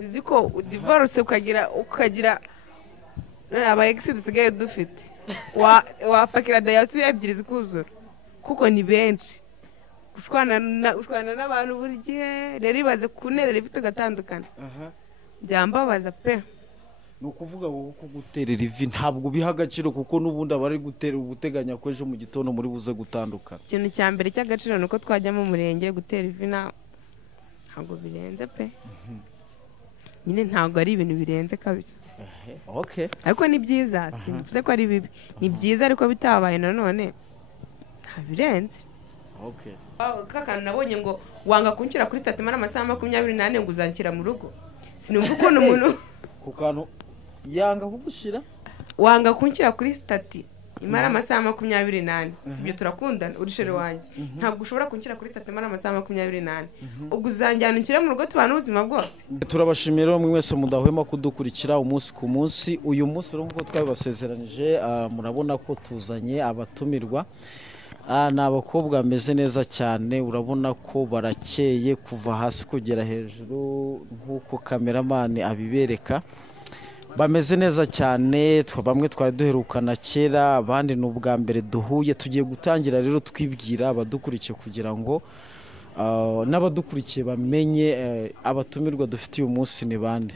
uzi ko divorce ukagira aba ex dusigaye dufite wapakira dayatsi ebyiri zikuzura kuko ni benshi ushwana n'abantu buri gihe rero ibaze kunerera ifite gatandukana byambabaza pe ni ukuvuga ngo kuguterera ivi ntabwo biha agaciro kuko n'ubundi abari guteganya ko ejo mu gitondo muri buze gutandukana. Ikintu cya mbere cy'agaciro ni uko twajya mu murenge gutera ivi ntabwo birenze pe nyine ntabwo ari ibintu birenze kabisa. Ariko ni byiza simvuze ko ari bibi ni byiza ariko bitabaye nanone ntabirenze. Kakana nabonye ngo wanga kunshyira kuri tatima n'amasaha 24 ngo uzanshyira mu rugo sinumva ukuntu umuntu ku kantu yanga kugushyira wanga kunshyira kuri stati imara amasaha 24 sibyo turakundana urishero wanjye ntabwo ushobora kunshyira kuri stati imara amasaha 24 ubwo uzanjyana unshyira mu rugo tubana ubuzima bwose. Turabashimira mwe mwese mudahwema kudukurikira umunsi ku munsi. Uyu munsi rero nkuko twabibasezeranije murabona ko tuzanye abatumirwa ni abakobwa bameze neza cyane urabona ko barakeye kuva hasi kugera hejuru nk'uko kameramani abibereka bameze neza cyane. Bamwe twari duherukana kera abandi ni ubwa mbere duhuye tugiye gutangira rero twibwira abadukurikiye kugira ngo n'abadukurikiye bamenye abatumirwa dufite uyu munsi ni bande.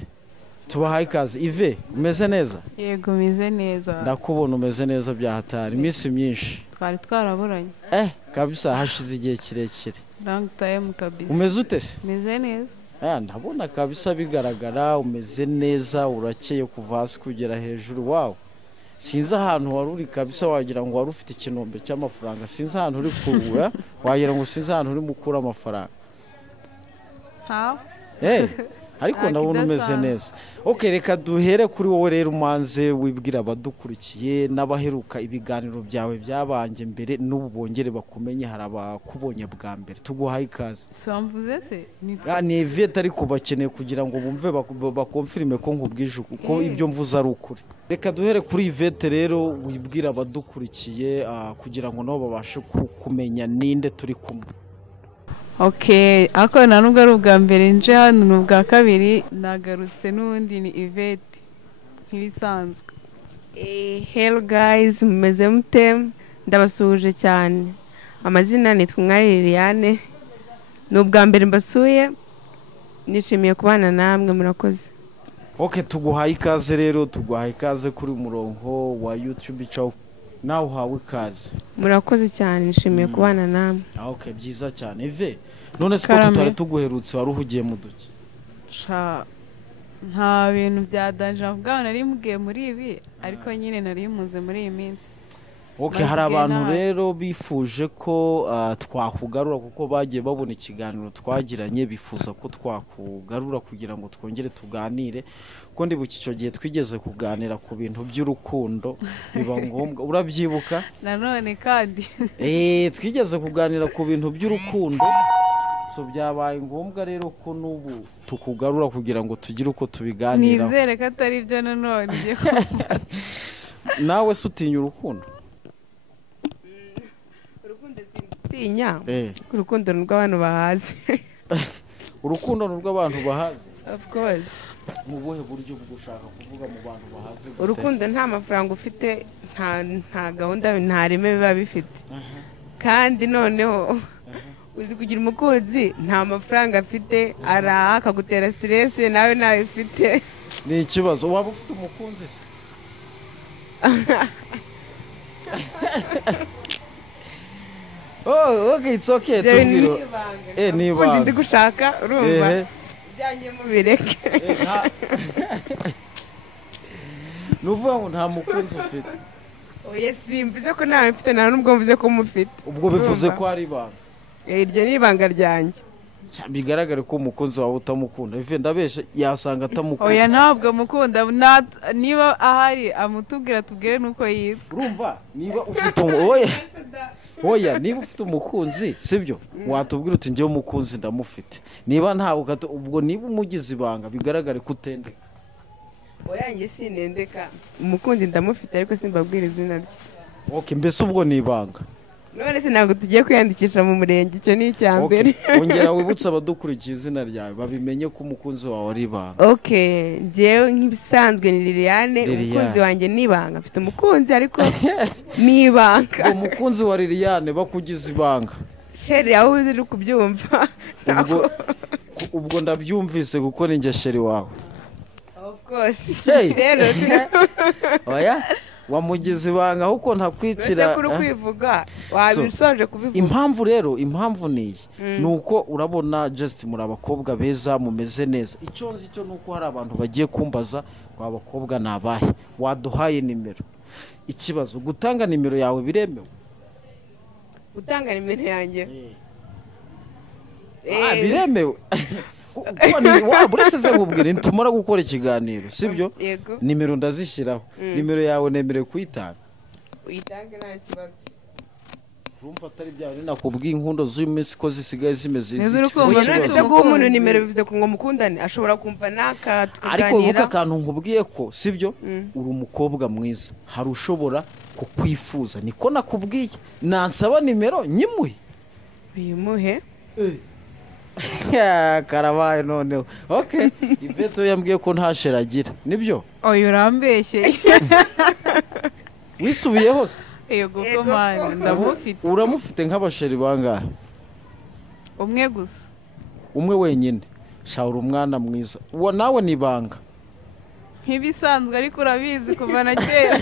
Tubahaye ikaze. Ive umeze neza? Yego meze neza. Ndakubona umeze neza byahatari iminsi myinshi. Twari twaraburanye. Kabisa hashize igihe kirekire. Long time kabisa. Umeze ute se? Meze neza. Ndabona kabisa bigaragara umeze neza urakeye kuva hasi kugera hejuru. Wow. Sinzi ahantu wari uri kabisa wagira ngo wari ufite ikinombe cy'amafaranga. Sinzi ahantu uri kuwa wagira ngo sinzi ahantu uri mukura amafaranga. Ariko ndabona umeze neza. Reka duhere kuri wowe rero umanze wibwira abadukurikiye n'abaheruka ibiganiro byawe byabanje mbere n'ubu bongere bakumenye hari abakubonye bwa mbere. Tuguhaye ikaze. Samvuze se? Ni Yvette ariko bakeneye kugira ngo bumve bakonfirme ko nkubwije uko ibyo mvuze ari ukuri. Reka duhere kuri Yvette rero wibwira abadukurikiye kugira ngo nabo babashe kumenya ninde turi kumwe. Ako nubwo ari ubwa mbere nje hano ni ubwa kabiri nagarutse n'ubundi ni Yvette nk'ibisanzwe. Hello guys mumeze mute ndabasuhuje cyane amazina nitwa Umwari Liliane ni ubwa mbere mbasuye nishimiye kubana namwe murakoze. Tuguhaye ikaze rero tuguhaye ikaze kuri umurongo wa YouTube channel nawe uhawe ikaze. Murakoze cyane nishimiye kubana namwe. Byiza cyane. Ive none se ko tutari tuguherutse wari uhugiye mu duki? Nta bintu byadanje bwa nari mugiye muri ibi ariko nyine nari muze muri iyi minsi. Hari abantu rero bifuje ko twakugarura kuko bagiye babona ikiganiro twagiranye bifuza ko twakugarura kugira ngo twongere tuganire ko ndibuka icyo gihe twigeze kuganira ku bintu by'urukundo biba ngombwa urabyibuka nanone kandi twigeze kuganira ku bintu by'urukundo byabaye ngombwa rero ko n'ubu tukugarura kugira ngo tugire uko tubiganiraho. Nizere ko atari byo nanone nawe se utinya urukundo? Urukundo ni rw'abantu bahazi. Urukundo ni rw'abantu bahazi? Of course. Mu buhe buryo bwo gushaka kuvuga mu bantu bahazi? Urukundo nta mafaranga ufite nta gahunda nta reme biba bifite kandi noneho uzi kugira umukunzi nta mafaranga afite araha akagutera stress nawe nawe ufite. Ni ikibazo waba ufite umukunzi se? It's okay tubwiro. Niba ndi gushaka urumva byanye mu bireke. Nuvuga ngo nta mukunzi ufite? Simvuze ko nawe mfite nta nubwo mvuze ko mufite. Ubwo bivuze ko ari ibanga? Iryo ni ibanga ryanjye. Bigaragare ko umukunzi wawe utamukunda. Ive ndabeshe yasanga atamukunda. Ntabwo mukunda niba ahari amutubwira tubwire nuko yitwa. Urumva niba ufite niba ufite umukunzi sibyo watubwira uti njyewe umukunzi ndamufite. Niba ntawe ubwo niba umugize ibanga bigaragare ko utendeka. Njye sinendeka umukunzi ndamufite ariko simbabwira izina rye. Mbese ubwo ni ibanga? none se ntabwo tugiye kwiyandikisha mu murenge, icyo ni icya mbere. ongera wibutse abadukurikiye izina ryawe babimenye ko umukunzi wawe ari ibanga. Okay, njyewe nk'ibisanzwe ni Liliane, umukunzi wanjye ni ibanga. Mfite umukunzi ariko ni ibanga. Umukunzi wa Liliane bakugize ibanga. Sheri aho uri kubyumva. Ubwo ndabyumvise kuko ni njye sheri wawe. Of course. Rero oya wamugize ibanga kuko ntakwicira. Ese kuri kwivuga wabisoje kubivuga. Impamvu ni nuko urabona just muri abakobwa beza mumeze neza. Icyo nzi cyo nuko hari abantu bagiye kumbaza kwa abakobwa nabahe. Waduhaye nimero. Ikibazo gutanga nimero yawe biremewe? Gutanga nimero yanjye biremewe. Buretse se nkubwira ntumara gukora ikiganiro sibyo? Nimero ndazishyiraho. Nimero yawe nemerewe kuyitanga? Uyitange nta kibazo. Urumva atari byawe nakubwiye inkundo z'uyu munsi ko zisigaye zimeze izi. None guha umuntu nimero bivuze ko ngo mukundane ashobora kumva naka tukaganira. Ariko uvuga akantu nkubwiye ko sibyo uri umukobwa mwiza hari ushobora kukwifuza niko nakubwiye. Nansaba nimero nyimuhe. Bimuhe. Karabaye noneho. Okay, Iveto yambwiye ko nta sheri agira nibyo? Oya urambeshye. Wisubiyeho se? Yego ko mani ndamufite. Uramufite nk'abasheri bangahe? Umwe gusa. Umwe wenyine. Shawura umwana mwiza. Uwo nawe ni banga. Nk'ibisanzwe ariko urabizi kuva na kera.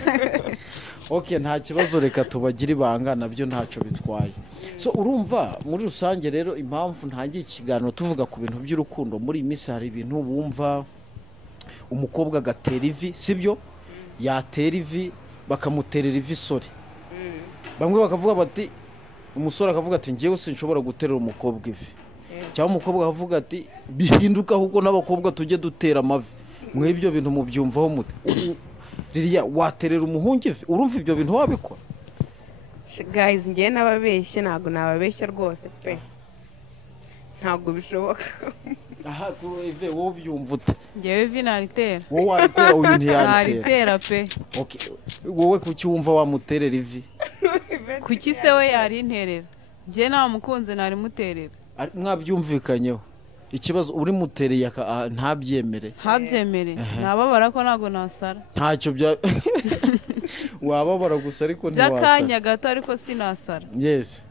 Okay, nta kibazo reka tubagira ibanga nabyo ntacyo bitwaye. So urumva muri rusange rero impamvu ntangiye ikiganiro tuvuga ku bintu by'urukundo muri iyi minsi hari ibintu bumva umukobwa gatera ivi sibyo? Yatera ivi bakamuterera ivi sore. Bamwe bakavuga bati umusore akavuga ati ngiye sinshobora guterera umukobwa ivi. Cyangwa umukobwa akavuga ati bihinduka ahubwo n'abakobwa tujye dutera amavi. Mwebyo bintu mubyumvaho mute? Liliya waterera umuhungu ivi? Urumva ibyo bintu wabikora? Guys, ngiye nababeshye ntago nababeshye rwose pe. Ntago bishoboka. Aha kuri ive wowe byumva ute? Ngewe ivi naritera. Wowe waritera uyu ntiyaritera. Naritera pe. Okay. Wowe kuki wumva wamuterera ivi? Kuki se we yarinterera? Ngiye nta mukunzi nari muterera. Mwabyumvikanyeho. Ikibazo uri mutereye ntabyemere. Ntabyemere. Nababara ko nago nasara. Ntacyo bya wababara gusa ariko ntiwasara. Byakanya gato ariko sinasara. Yes.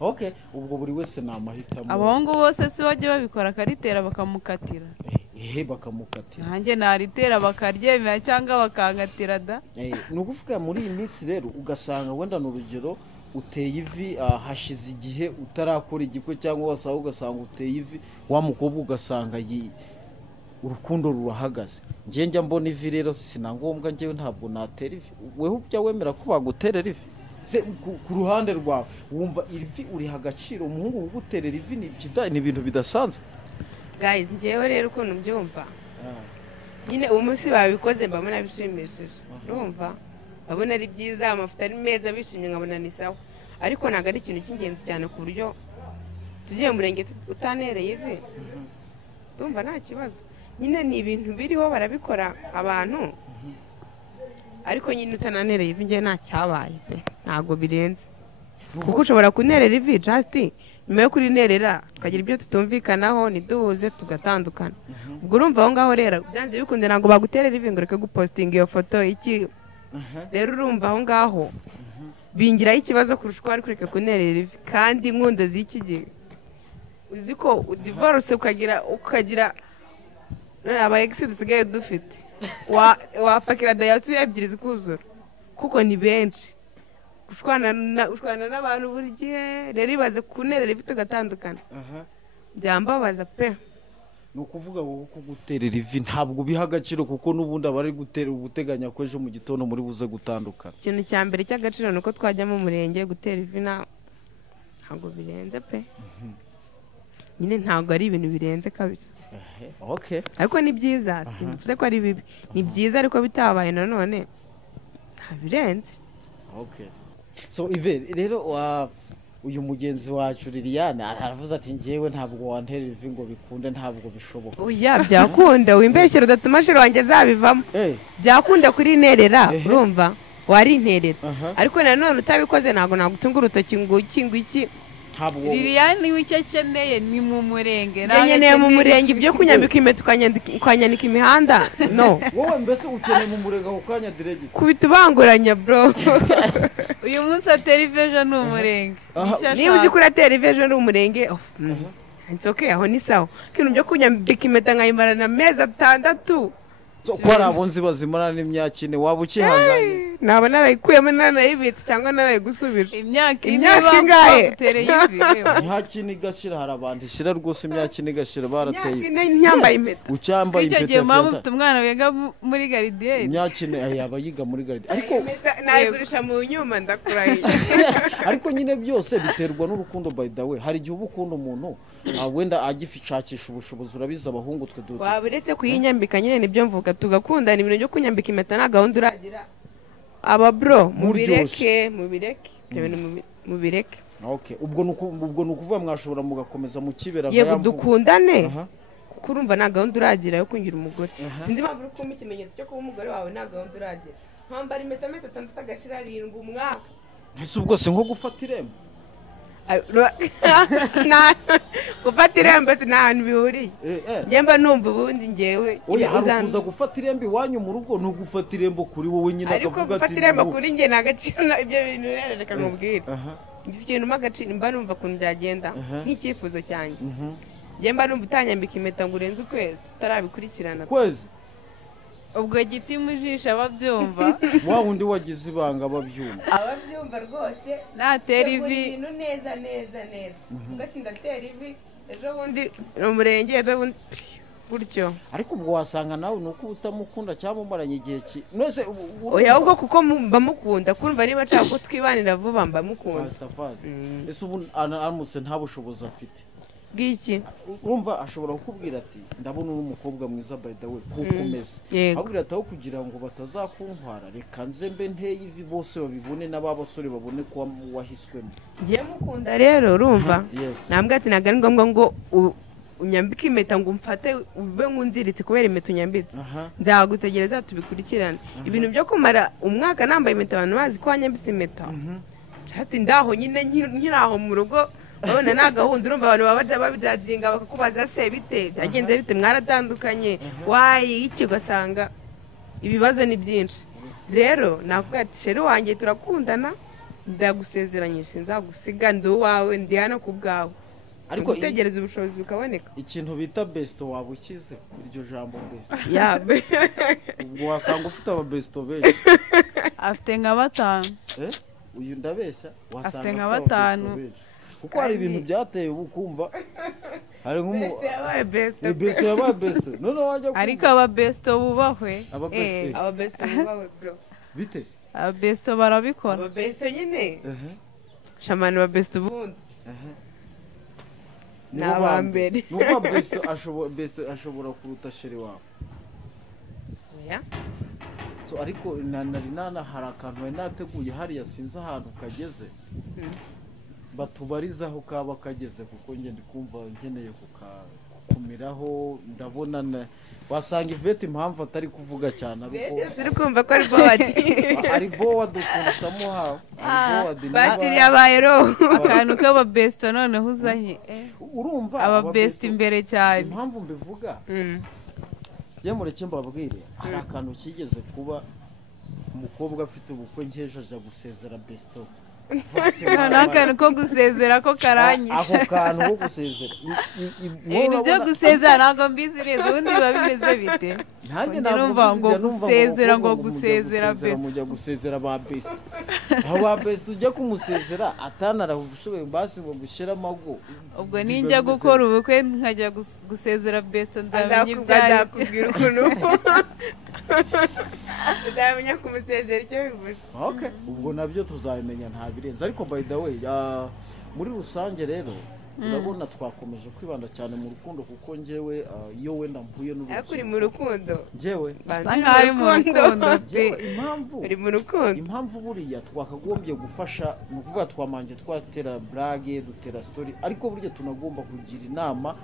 Okay, ubwo buri wese namahitamo. Abahungu bose si bajye babikora karitera bakamukatira. Bakamukatira. Nanjye naritera bakaryemera cyangwa bakangatira da. Nukuvuga muri iyi minsi rero ugasanga wenda n'urugero uteye ivi hashize igihe utarakora igikwe cyangwa wasaho ugasanga uteye ivi wa mukobwa ugasanga urukundo rurahagaze. Ngiye njya mbona ivi rero sinangombwa ngewe ntabwo natera ivi. Wewe ubya wemera ko baguterera ivi? Se ku ruhande rwawe wumva ivi uri hagaciro umuhungu uguterera ivi ni ibintu bidasanzwe. Guys, ngewe rero ukuntu byumva. Nyine umunsi babikoze mbamuna bishimishije. Urumva? Babona ari byiza amafuta ari meza bishimye nkabona ni sawa. Ariko naga ari ikintu cy'ingenzi cyane ku buryo tugiye murenge utanereye ivi. Urumva nta kibazo. Nyine ni ibintu biriho barabikora abantu. Ariko nyine utananereye ivi ngiye nta cyabaye pe. Ntago birenze. Kuko ushobora kunerera ivi just nyuma yo kurinerera tukagira ibyo tutumvikanaho niduhuze tugatandukana. Ubwo urumva aho ngaho rero byanze bikunze ntago baguterera ivi ngo reke gupostinga iyo foto iki. Rero urumva aho ngaho bingiraho ikibazo kurusha uko ari kureka kunerera ivi kandi inkundo z'iki gihe uzi ko divorce ukagira aba ex dusigaye dufite wapakira dayatsu ebyiri zikuzura kuko ni benshi ushwana n'abantu buri gihe rero ibaze kunerera ivi tugatandukana byambabaza pe. Nukuvuga wowe kuguterera ivi ntabwo biha agaciro kuko nubundi abari gutera ubuteganya ko ejo mu gitondo muri buze gutandukana. Ikintu cya mbere cy'agaciro nuko twajya mu murenge gutera ivi ntabwo birenze pe. Nyine ntabwo ari ibintu birenze kabisa. Okay. Ariko ni byiza simvuze ko ari bibi. Ni byiza ariko bitabaye nanone nta birenze. Okay. So Ive rero uyu mugenzi wacu Liliane aravuze ati ngewe ntabwo wanterera ivi ngo bikunde ntabwo bishoboka. Oya byakunda wimbeshyera udatuma shiro wanjye zabivamo. Byakunda kuri nerera urumva warinterera ariko nanone utabikoze ntabwo nagutunga urutoki ngo iki ntabwo Liliane w'icyo akeneye ni mu murenge nkeneye mu murenge ibyo kunyambika impeta ukanyanika imihanda no wowe mbese ukeneye mu murenge ako kanya direge kubita ubanguranya bro uyu munsi atera ivejo ni umurenge niba uzi ko uratera ivejo ni umurenge it's okay aho ni sawa kintu byo kunyambika impeta nkayimarana amezi 6 ko hari abonzi bazimara n'imyaka 4 waba ukihanganye naba narayikuyemo narayibitse cyangwa narayigusubije imyaka ingahe utereye ivi imyaka 4 igashira hari abandi shira rwose imyaka 4 igashira barateye nyambaye impeta ucyambaye icyo impeta gihe mama ufite umwana wiga muri garidiyeri imyaka 4 yaba yiga muri garidiyeri ariko nayigurisha mu nyuma ndakurahiye ariko nyine byose biterwa n'urukundo by the way hari igihe uba ukunda umuntu wenda agifishakisha ubushobozi urabiza abahungu twe duto waba uretse kuyinyambika nyine nibyo mvuga tugakundana ibintu byo kunyambika impeta nta gahunda uragira aba bro mubireke ibyo bintu mubireke okay ubwo nukuvuga mwashobora mugakomeza mu kibera yego dukundane kuko urumva nta gahunda uragira yo kungira umugore sinzi impamvu uri kumpa ikimenyetso cyo kuba umugore wawe nta gahunda uragira mpambara impeta 6 agashira 7 umwaka ese ubwo se nko gufata irembo gufata irembo si nta hantu bihuriye njyemba numva ubundi ngewe uza gufata irembo iwanyu mu rugo ni ugufata irembo kuri wowe nyine akavuga ati ariko gufata irembo kuri njye nta gaciro ibyo bintu rero reka nkubwire ngize ikintu agaciro mba numva ukuntu byagenda nk'icyifuzo cyanjye njyemba numva utanyambika impeta ngo urenze ukwezi utarabikurikirana kwezi ubwo giti mu jisho ababyumva wa wundi wagize ibanga ababyumva rwose natera ivi ibintu neza ugati ndatera ivi ejo bundi umurenge ejo bundi gutyo ariko ubwo wasanga nawe nuko utamukunda cyangwa umaranye igihe nose oya ubwo kuko mbamukunda kumva niba nshaka ko twibanira vuba mbamukunda ese ubu aramutse nta bushobozi afite bw'iki urumva ashobora kukubwira ati ndabona uri umukobwa mwiza by the way kukomeza abwira ati aho kugira ngo batazakuntwara reka nze mbe nteye ivi bose babibone n'ababasore babone ko wahiswemo ngiye mukunda rero urumva nambwe ati ntabwo ari ngombwa ngo unyambike impeta ngo umfate ube nkunziritse kubera impeta unyambitse nzagutegereza tubikurikirane ibintu byo kumara umwaka nambaye impeta abantu bazi ko wanyambitse impeta ati ndaho nyine nkiraho mu rugo urabona nta gahunda urumva abantu baba babijajinga bakakubaza se bite byagenze bite mwaratandukanye wayi iki ugasanga ibibazo ni byinshi rero nakuvuga ati sheri wanjye turakundana ndagusezeranyije sinzagusiga ndi uwawe ndi hano ku bwawe ariko utegereza ubushobozi bukaboneka ikintu bita besto waba ukize iryo jambo besto ubwo wasanga ufite aba besto benshi afite nka 5 uyu ndabeshya wasanga afite nka 5 kuko hari ibintu byateye ubu kumva hari besto yabaye besto none wajya ariko aba besto bubahwe aba besto bubahwe bro bite aba besto barabikora aba besto nyine shamani ba besto bundi n'abambere nuko besto ashobora kuruta sheri wawe ariko nari hari akantu wari nateguye hariya sinzi ahantu kageze batubarizaho kaba kageze kuko njye ndi kumva nkeneye kukumiraho ndabona wasanga Ivete impamvu atari kuvuga cyane uri kumva ko ari bowadi ari bowadi ukundushamo hawe batiri yabaye roho akantu k'ababesto noneho uzanye urumva ababesto imbere cyane impamvu mbivuga njye mureke mbabwire hari akantu kigeze kuba umukobwa afite ubukwe nkeje aja gusezera besto n'akantu ko gusezera ko karanyisha ako kantu ko gusezera ibintu byo gusezera ntabwo mbizi neza ubundi biba bimeze bite nanjye numva ngo gusezera ngo gusezera mujya gusezera ba besto aho ba besto ujya kumusezera atanara ubushoboye basi ngo gushyira amago ubwo ninjya gukora ubukwe nkajya gusezera besto nzamenya ibyari ukuntu ndamenya kumusezera icyo bivuze ubwo nabyo tuzabimenya nta birenze ariko by the way muri rusange rero urabona twakomeje kwibanda cyane mu rukundo kuko njyewe iyo wenda mpuye n'urukundo ariko uri mu rukundo njyewe basa nkaho ari mu rukundo uri mu rukundo impamvu buriya twakagombye gufasha ni ukuvuga twamanje twatera burage dutera story ariko burya tunagomba kugira inama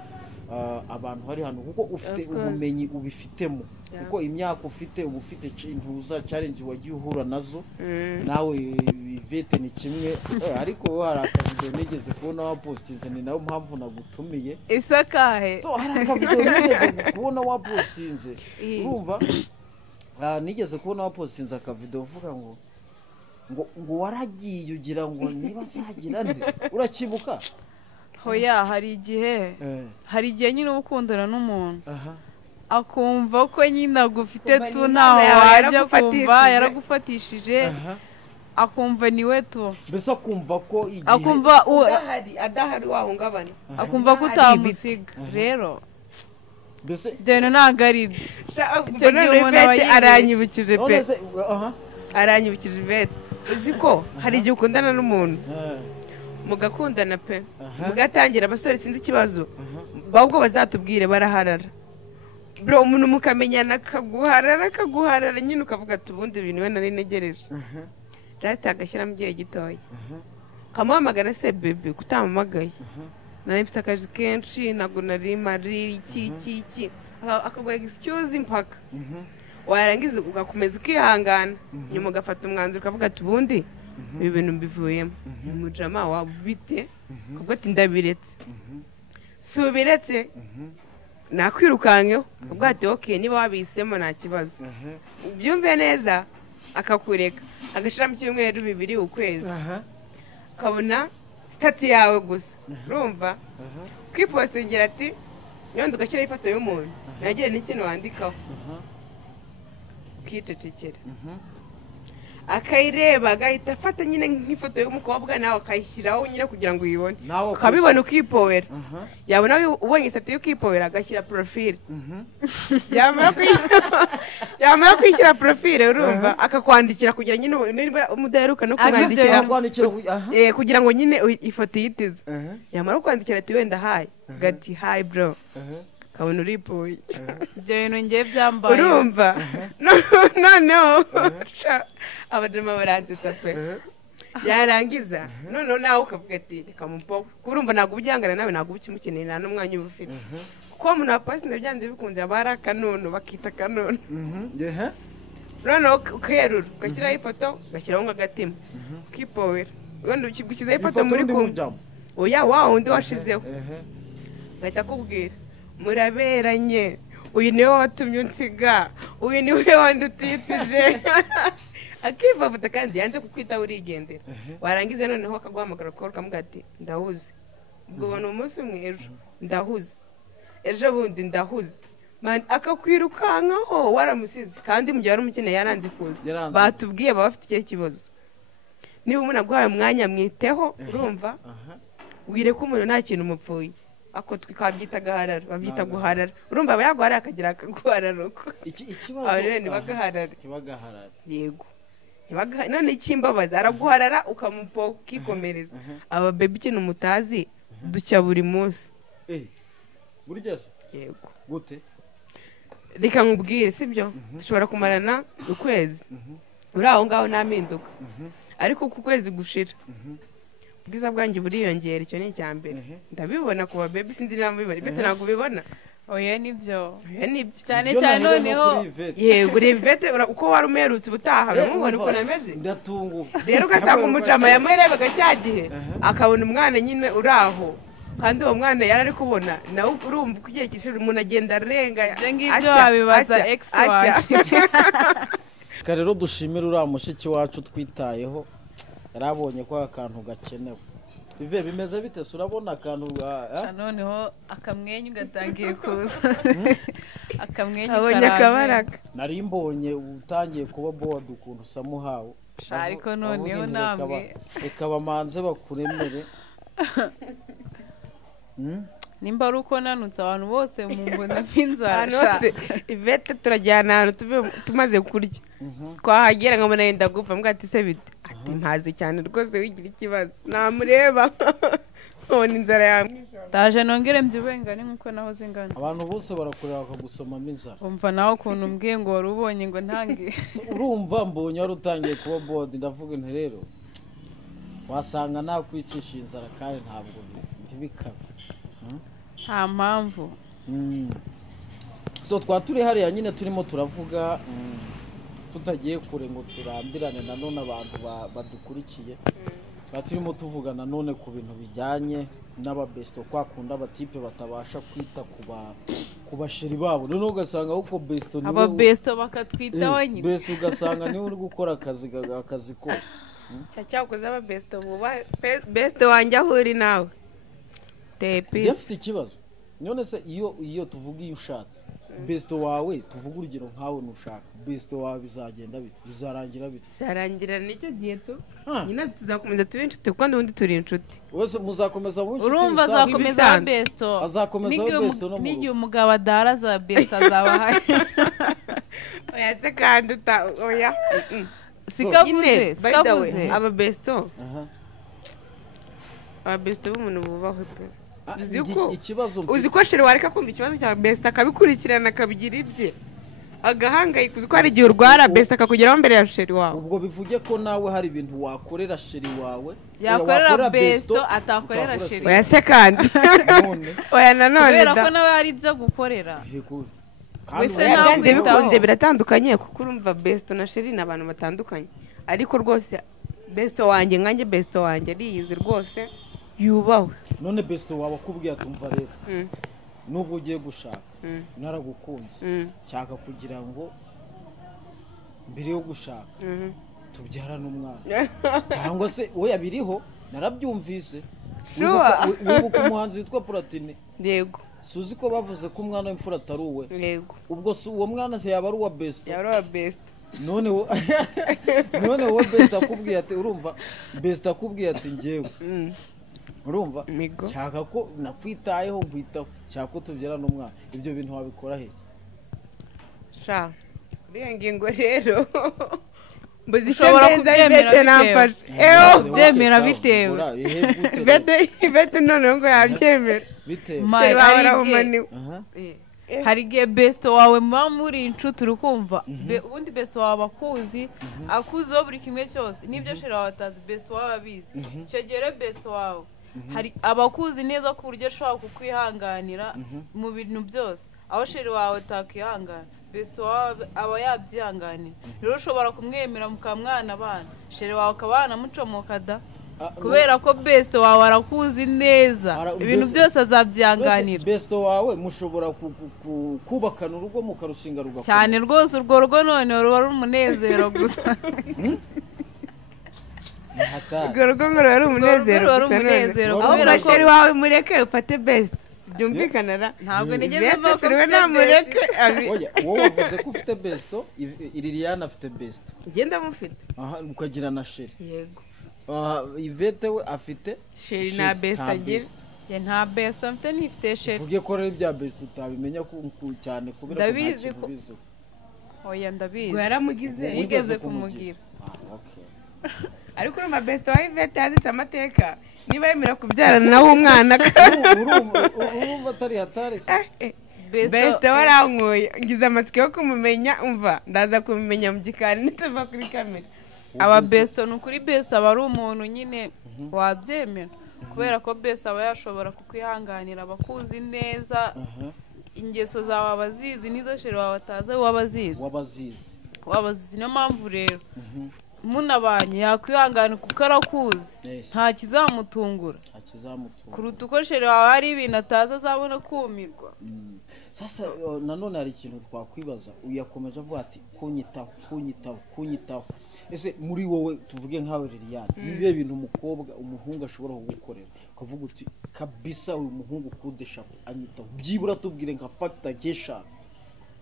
abantu hari hano kuko ufite ubumenyi ubifitemo kuko imyaka ufite uba ufite intuza challenge wagiye uhura nazo nawe Ivete ni kimwe ariko hari akavidewo nigeze kubona wapostinze ni nayo mpamvu nagutumiye isakahe so hari akavidewo nigeze kubona wapostinze urumva nigeze kubona wapostinze akavidewo uvuga ngo waragiye ugira ngo niba nzagira nde urakibuka hoya hari igihe nyine ukundana n'umuntu akumva ko nyine agufite tu ntaho wajya kumva yaragufatishije akumva niwe tu mbese akumva ko igihe akumva adahari wahungabana akumva ko utamusiga rero mbese deno ntabwo ari ibyo icyo gihe umuntu aba aranyibukije pe aranyibukije Ivete uzi ko hari igihe ukundana n'umuntu mugakundana pe mugatangira abasore sinzi ikibazo ahubwo bazatubwire baraharara bro umuntu mukamenyana akaguharara nyine ukavuga ati ubundi ibintu we nari negereje just agashyiramo igihe gitoya ukamuhamagara se bebe kutamamagaye nari mfite akazi kenshi ntabwo nari mari iki akaguha excuse impaka warangiza ugakomeza ukihangana nyuma ugafata umwanzuro ukavuga ati ubundi ibi bintu mbivuyemo umujama waba ubite ukavuga ati ndabiretse si ubiretse nakwirukankeho ukavuga ati ok niba wabisemo nta kibazo ubyumve neza akakureka agashyiramo icyumweru 2 ukwezi ukabona sitati yawe gusa urumva kwipostingira ati yonda ugashyiraho ifoto y'umuntu ntagire n'ikintu wandikaho ukicecekera akayireba agahita afata nyine nk'ifoto y'umukobwa nawe akayishyiraho nyine kugira ngo uyibone ukabibona ukipowera yabona ubonye isati y'ukipowera agashyira profile yamara kwishyira profile urumva akakwandikira kugira nyine umudaheruka no kumwandikira kugira ngo nyine ifoto yitize yamara kwandikira ati wenda hi gati hi bro kabona uripoye ibyo bintu ngiye byambaye urumva noneho abadema baransetsa pe yarangiza noneho nawe ukavuga ati reka mupo kurumva ntabwo ubyangana nawe ntabwo ukimukeneye nta n'umwanya uba ufite kuko umuntu wapostinze byanze bikunze aba ari akanono bakita akanono noneho ukerura ugashyiraho ifoto ugashyiraho nk'agatima ukipowera wenda ushyizeho ifoto muri kumwe oya wa wundi washizeho ugahita akubwira muraberanye uyu niwe watumye unsiga uyu niwe wandutishije akivavuta kandi yanze kukwitaho urigendera warangiza noneho akaguhamagara ukora ukamuga ati ndahuze ubwo ubona umunsi umwe ejo ndahuze ejo bundi ndahuze akakwirukankaho waramusize kandi mu gihe wari umukeneye yaranze kuza batubwiye baba bafite icyo kibazo niba umuntu aguhaye umwanya mwiteho urumva wireka umuntu nta kintu umupfuye ako twabyita gaharara babyita guharara urumva aba yaguharara akagira akaguharara uko ikibazo rero ntibagaharara yego none ikimbabaza araguharara ukamupa ukikomereza aba baby ikintu mutazi ducya buri munsi burya yego gute reka nkubwire sibyo dushobora kumarana ukwezi uri aho ngaho nta mpinduka ariko uku kwezi gushira ubwiza bwanjye buriyongera icyo ni icya mbere ndabibona ku ba baby sinzi niba mubibona Ivete ntabwo ubibona oya nibyo cyane noneho yego ureba Ivete uko wari umerutse ubutaha uramubona ukuntu ameze ndatunguwe rero ugasanga umucama yamurebaga cya gihe akabona umwana nyine uri aho kandi uwo mwana yari ari kubona nawe urumva uko ugiye kishira umuntu agenda arenga ibyo ngibyo wabibaza ex wanjye rero dushimira uriya mushiki wacu twitayeho yarabonye ko akantu gakenewe Ive bimeze bite urabona akantu noneho akamwenyu gatangiye kuza akamwenyu abonye akabaraga nari mbonye utangiye kuba board ukuntu samuhawe ariko noneho namwe reka bamanze bakuremere nimba ari uko nanutse abantu bose mu mbona nk'inzara hose Ivete turajyana ahantu tumaze kurya twahagera nkabona yenda gupfa mbwa ati se bite ati mpaze cyane rwose wigira ikibazo namureba nkabona inzara yamwisha ndaje nongere mbyibengane nk'uko nahoze ngana abantu bose barakureba bakagusomamo inzara umva nawe ukuntu umbwiye ngo wari ubonye ngo ntange urumva mbonye wari utangiye kuba board ndavuga nti rero wasanga nakwicisha inzara kandi ntabwo ntibikabe nta mpamvu. So twaturi hariya nyine turimo turavuga tutagiye kure ngo turambirane nanone abantu badukurikiye. Turimo tuvuga nanone ku bintu bijyanye n'ababesto kwakunda abatipe batabasha kwita ku basheri babo. Noneho ugasanga uko besto niwe ababesto bakatwitaho nyine. Besto ugasanga niwe uri gukora akazi kose. Cyakoze ababesto buba besto wanjye aho uri nawe. Tepisi. Dufite ikibazo. None se iyo tuvuga iyo ushatse besto wawe tuvuga urugero nkawe nushaka besto wawe bizagenda bite bizarangira bite zarangira nicyo gihe tu nyina tuzakomeza tube inshuti kuko ubundi turi inshuti wese muzakomeza mu inshuti urumva azakomeza besto azakomeza besto no n'igihe umugabo adara za besto azaba oya se kandi oya sikavuze ababesto b'umuntu bubahwe pe uzi ko sheri wareka kumva ikibazo cya besto akabikurikirana akabigira ibye agahangayika uzi ko hari igihe urwara besto akakugeraho mbere ya sheri wawe. Ubwo bivuge ko nawe hari ibintu wakorera sheri wawe yakorera besto atakorera sheri oya se kandi oya nanone kubera ko nawe hari ibyo gukorera byanze bikunze biratandukanye kuko urumva besto na sheri ni abantu batandukanye ariko rwose besto wanjye nkanjye besto wanjye ariyizi rwose yubawe. None besto wawe akubwiye atumva rero nubwo ugiye gushaka naragukunze cyaka kugira ngo mbere yo gushaka tubyarane umwana cyangwa se we yabiriho narabyumvise wibuka umuhanzi witwa Platini yego suzi ko bavuze ko umwana w'imfura atari uwe yego ubwo uwo mwana se yaba ari uwa besto none wowe besto akubwiye ati urumva besto akubwiye ati njyewe urumva cyaka ko nakwitayeho nkwitaho cyaka ko tubyara n'umwana ibyo bintu wabikora he sha uriya ngingo rero mbuzi ushobora kubyemera byemera bitewe bete none ngo yabyemera bitewe hari igihe besto wawe muba muri inshuti urukumva ubundi besto wawe akuziho buri kimwe cyose n'ibyo sheri wawe atazi besto wawe abizi icyo gihe besto wawe hari abakuzi neza ku buryo ashobora kukwihanganira mu bintu byose aho sheri wawe utakihangana besto wawe aba yabyihanganira rero ushobora kumwemera mukamwana abana sheri wawe ukaba wanamucomoka da kubera ko besto wawe arakuzi neza ibintu byose azabyihanganira. Besto wawe mushobora kubakana urugo mukarushinga rugakora cyane rwose urwo rugo none ruba ari umunezero gusa urwo rugo ngo ruba ari umunezero ahubwo sheri wawe mureke ufate besto byumvikanara ntabwo nigeze mvuga ko namureke wowe wavuze ko ufite besto Liliane afite besto ngenda mufite ukagira na sheri yego Ivete we afite sheri na besto agira nta besto mfite nifite sheri uvuge ko rero ibya besto utabimenya cyane kubera ko ndabizi ko oya ndabizi ngo yaramugize yigeze kumugira ariko urumva besto wa Ivete yanditse amateka niba yemera kubyarana nawe umwana urumva atari hatari besto warankuye ngize amatsiko yo kumumenya umva ndaza kumumenya mu gikari nituva kuri kamera. aba besto nukuri besto aba ari umuntu nyine wabyemera kubera ko besto aba yashobora kukwihanganira abakuzi neza ingeso zawe abazizi nizo sheri wawe atazi wabazizi niyo mpamvu rero munabanye yakwihangana kuko arakuzi nta kizamutungura kuruta uko sheri wawe hari ibintu atazi azabona kumirwa. Sasa nanone hari ikintu twakwibaza uyakomeje avuga ati kunyitaho ese muri wowe tuvuge nkawe Liliane nibiye bintu umukobwa umuhungu ashobora kugukorera ukavuga uti kabisa uyu muhungu kudesha anyitaho byibura tubwire nka factor gesha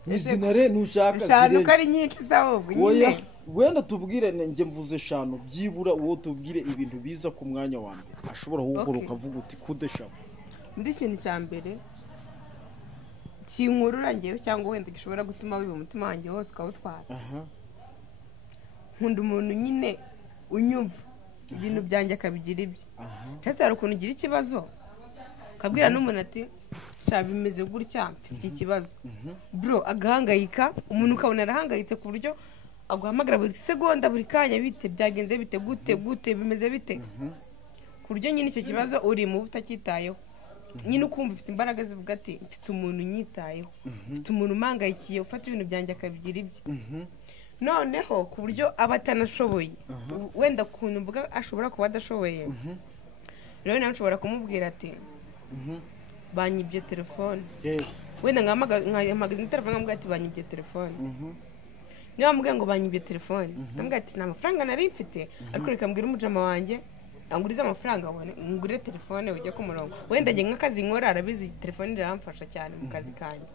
nizinare nushaka zire ari nyinshi zahubwo nyine wenda tubwire nge mvuze shano byibura uwo tubwire ibintu biza ku mwanya wa mbere ashobora kugukora ukavuga uti kudesha ndi kintu cya mbere kinkurura ngewe cyangwa wenda gishobora gutuma wiba umutima wanjye wose ukawutwara nkunda umuntu nyine unyumva ibintu byanjye akabigira ibye cyangwa hari ukuntu ugira ikibazo ukabwira n'umuntu ati sha bimeze gutya mfite iki kibazo bro agahangayika umuntu ukabona arahangayitse ku buryo aguhamagara buri segonda buri kanya bite byagenze bite gute bimeze bite ku buryo nyine icyo kibazo uri mu utacyitayeho nyine ukumva ufite imbaraga zivuga ati mfite umuntu unyitayeho, mfite umuntu umangayikiye ufata ibintu byanjye akabigira ibye. Noneho ku buryo aba atanashoboye, wenda ukuntu mvuga ashobora kuba adashoboye, rero nawe nshobora kumubwira ati banyibye telefone, wenda nkahamagaza telefone nkamubwira ati banyibye telefone. Niba bamubwira ngo banyibye telefone, ndamubwira ati nta mafaranga nari mfite, ariko reka mbwira umujama wanjye angurize amafaranga ngurire telefone ujye ku murongo. Wenda njye nk'akazi nkora arabizi telefone iramfasha cyane mu kazi kanjye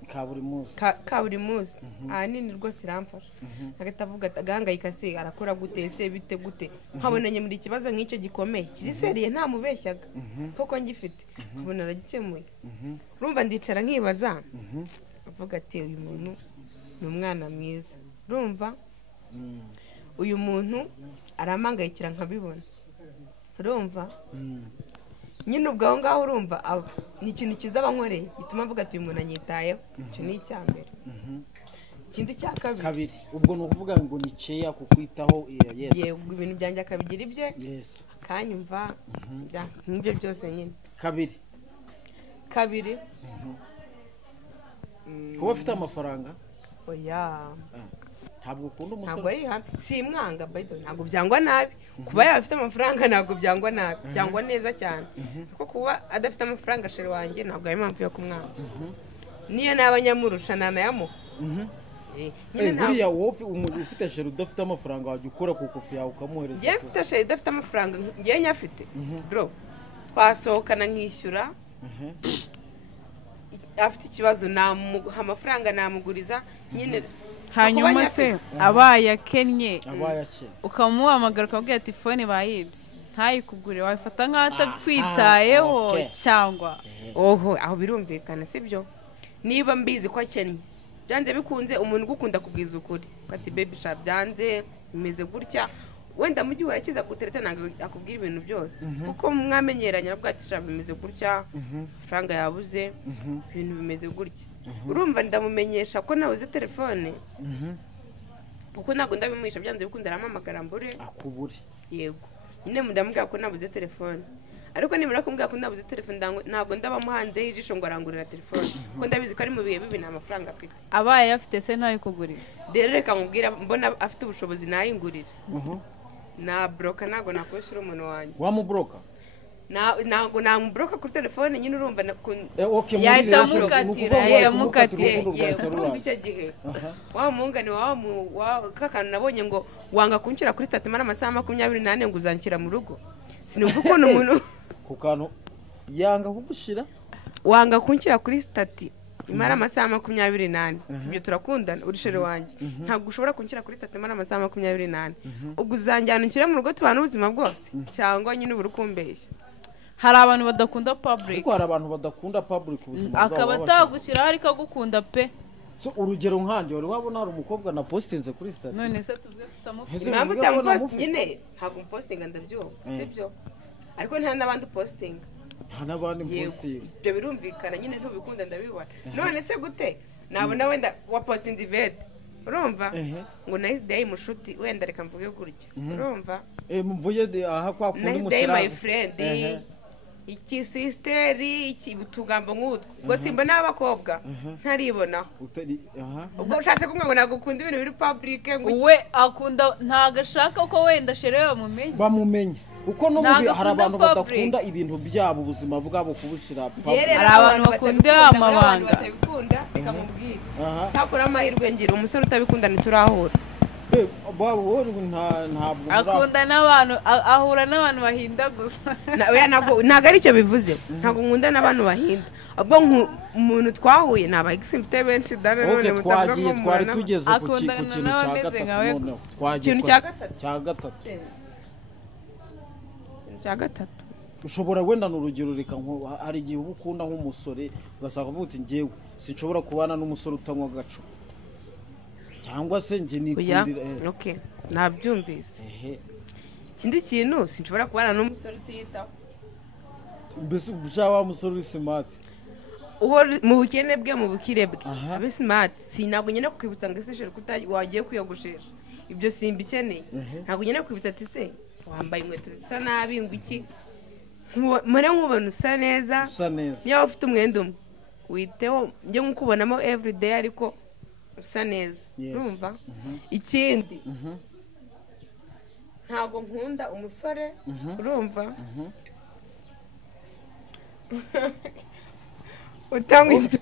ka buri munsi, ahanini rwose iramfasha. agahita avuga ati agahangayika se arakora gute, ese bite gute, nkabonanye muri ikibazo nk'icyo gikomeye kiri seriye nta mubeshyaga koko ngifite, nkabona aragikemuye. Urumva ndicara nkibaza, avuga ati uyu muntu ni umwana mwiza, urumva uyu muntu aramangayikira nkabibona, urumva nyine ubwo aho ngaho urumva ni ikintu kiza abankoreye gituma mvuga ati uyu muntu anyitayeho. Icyo ni icya mbere. Ikindi cya kabiri, ubwo ni ukuvuga ngo ni ceya kukwitaho. yego ibintu byanjye akabigira ibye, akanyumva nk'ibyo byose nyine. Kabiri kuba afite amafaranga. oya ntabwo ukunda umusore. ntabwo ari habi, si imwanga baydo, ntabwo byangwa nabi. Kuba yaba afite amafaranga ntabwo byangwa nabi, byangwa neza cyane. kuko kuba adafite amafaranga sheri wanjye ntabwo ari impamvu yo kumwanga. niyo naba nyamurusha nanayamuha. buriya wowe ufite sheri udafite amafaranga wajya ukora ku kofi yawe ukamuhereza. njyewe mfite sheri udafite amafaranga, njyewe nyafite bro, twasohokana nkishyura, afite ikibazo namuha amafaranga namuguriza nyine. hanyuma se abaye akennye ukamuhamagara ukabwira ati fone bayibye ntayikugure, wabifata nk'aho atakwitayeho cyangwa? aho birumvikana sibyo. niba mbizi ko akennye, byanze bikunze umuntu ugukunda kubwiza ukuri ati baby sha byanze bimeze gutya, wenda mu gihe urakiza gutereta ntabwo akubwira ibintu byose, kuko mwamenyeranye nabwo ati sha bimeze gutya, amafaranga yabuze, ibintu bimeze gutya. urumva ndamumenyesha ko nabuze telefone, kuko ntabwo ndabimuhisha, byanze bikunze arampamagara mbure akubure. yego nyine ndamubwira ko nabuze telefone, ariko nimara kumbwira ko nabuze telefone ntabwo ndaba muhanze y'ijisho ngo arangurira telefone, kuko ndabizi ko ari mu bihe bibi nta mafaranga afite. abaye afite se ntayikugurira, rero reka nkubwira, mbona afite ubushobozi nayingurira. na broka ntabwo nakwishyura umuntu wanjye. wamubroka? ntabwo namubroka kuri telefone nyine, urumva yahita amukatira. urumva icyo gihe wa muhungani kakantu nabonye ngo wanga kunshyira kuri sitati mara amasaha 24 ngo uzanshyira mu rugo. sinumva ukuntu umuntu ku kantu yanga kugushyira, wanga kunshyira kuri sitati imara amasaha 24. sibyo turakundana, uri sheri wanjye, ntabwo ushobora kunshyira kuri sitati imara amasaha 24. ubwo uzanjyana unshyire mu rugo tubana ubuzima bwose, cyangwa nyine ubura ukumbeshya. hari abantu badakunda public, ariko hari abantu badakunda public ubuzima bwabo, akaba atagushyiraho ariko agukunda pe. urugero nkanjye wari wabona hari umukobwa na postinze kuri sitati, none se tuvuge tutamufite impamvu utamupost nyine ntabwo postinga ndabyumva, sibyo? ariko nta n'abandi postinga, nta n'abandi postinga, ibyo birumvikana nyine ntubikunda ndabibona. none se gute nabona wenda wa postinze ivete, urumva ngo nice day mushuti, wenda reka mvuge gutya, urumva mvuye aha kwa kundi nice day my friend, iki sisteri, iki tugambo nk'utwo. ubwo simbona abakobwa ntaribona, ubwo ushatse kumwe ngo nagukunda ibintu biri public ngo we akunda, ntago ashaka ko wenda shere bamumenye, kuko no hari abantu badakunda ibintu byabo ubuzima bwabo kubushyira public. hari abantu bakunda amabanga batabikunda, reka mubwire cyakora amahirwe ngira umusore utabikunda ntiturahura. akunda n'abantu, ahura n'abantu bahinda gusa. ntabwo ari cyo bivuze, ntabwo nkunda n'abantu bahinda, ubwo umuntu twahuye ni abagisi mfite benshi dane none mutavuga ko twari tugeze ku kintu cya gatatu. ushobora wenda n'urugero, reka hari igihe uba ukunda nk'umusore ugasanga uvuga uti njyewe sinshobora kubana n'umusore utanywa agacupa, cyangwa se njye nikundira. okay nabyumvise. ikindi kintu sinshobora kubana n'umusore utiyitaho. mbese ushaka wa musore uri smart, mu bukene bwe mu bukire bwe abe smart. sinabwo nyine kukwibutsa ngo ese sheri wagiye kwiyogoshesha, ibyo simbikeneye. ntabwo nyine kukwibutsa ati se wambaye inkweto zisa nabi ngo iki, mure nkubona usa neza usa neza niba ufite umwenda umwe witeho njye nk'ukubonamo everyday ariko usa neza urumva ikindi ntabwo nkunda umusore urumva utanywa inzoga